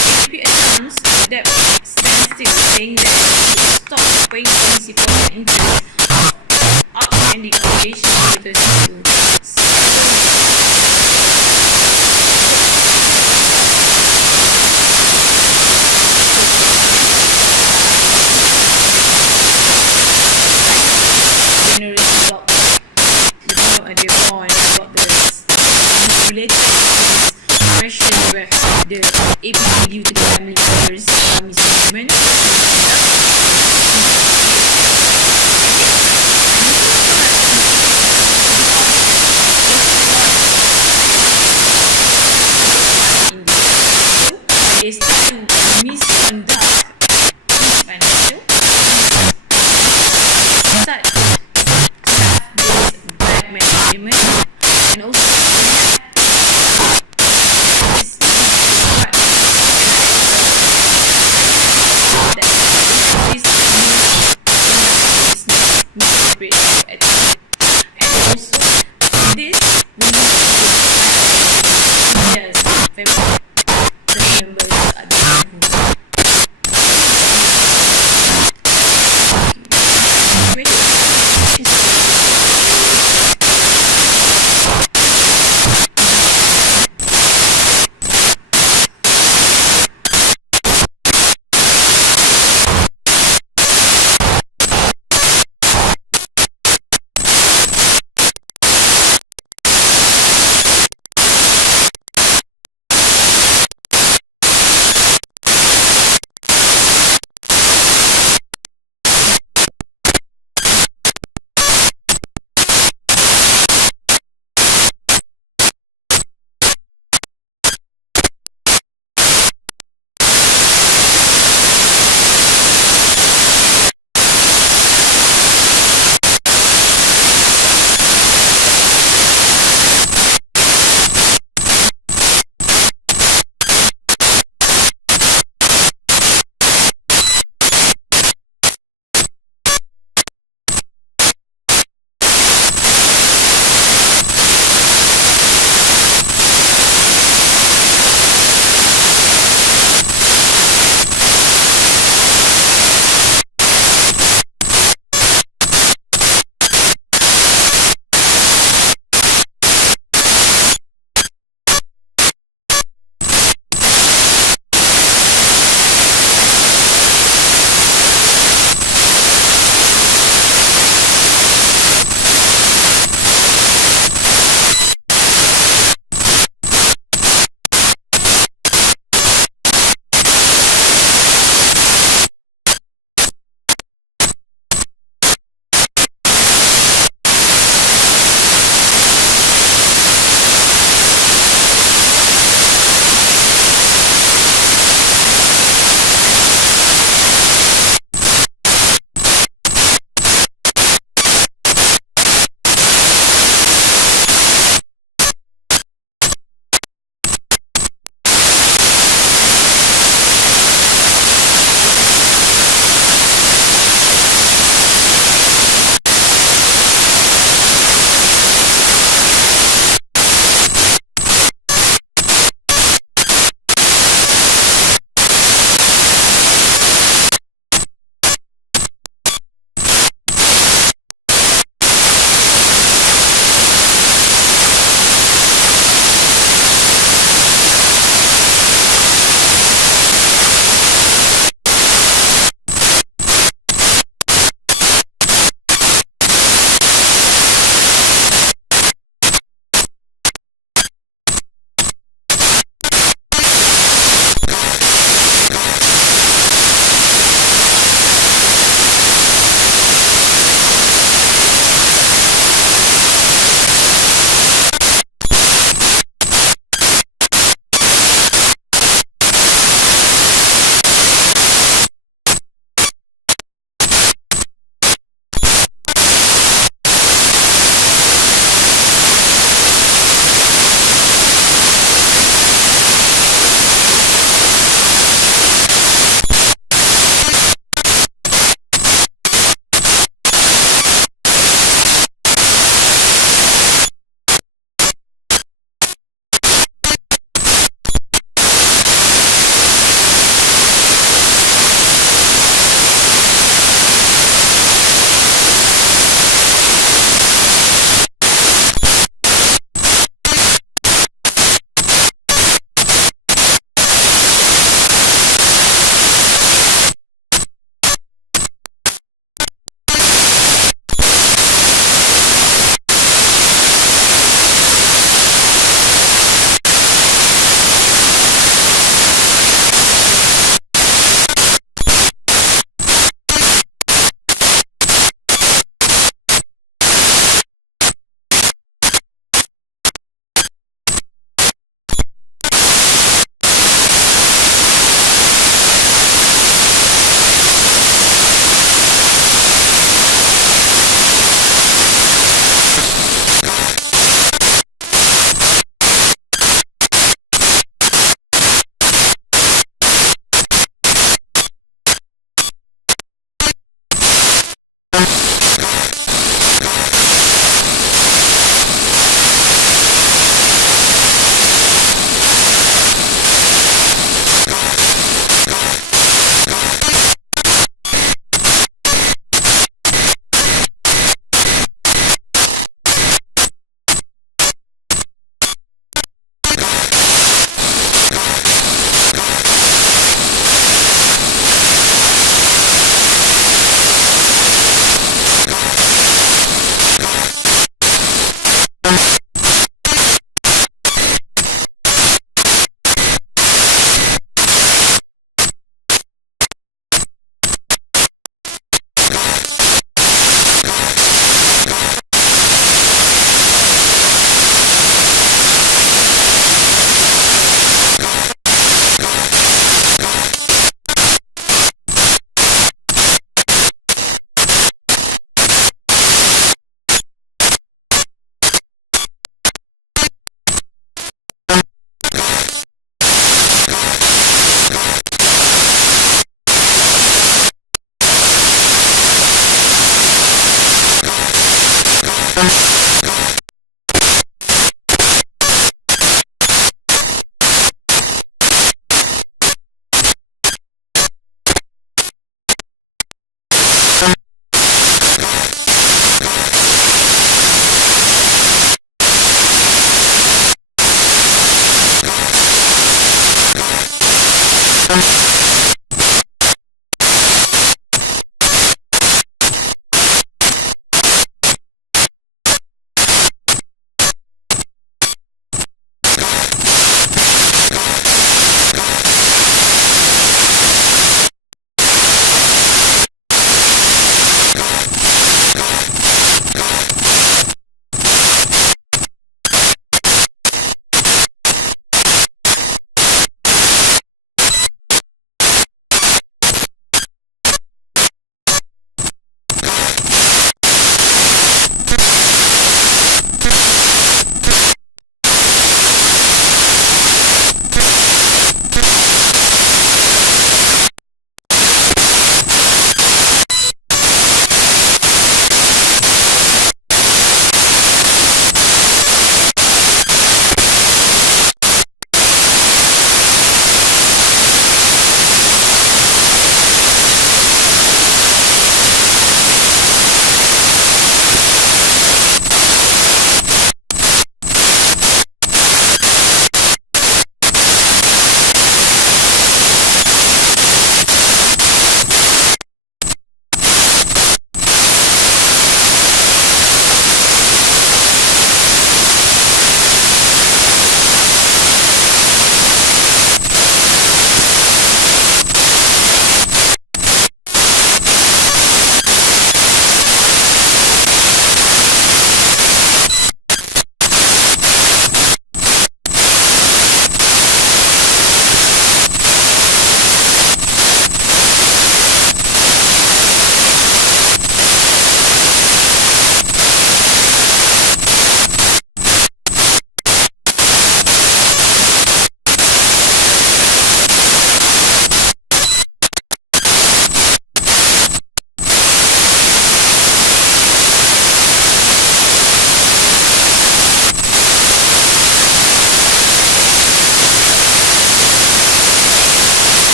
ABP announced that stands still, saying that it will stop paying principal and interest outstanding obligations to the related question where the APP due to the family members mismanagement. They still misconduct financial such staff-based bad management and also Thank you.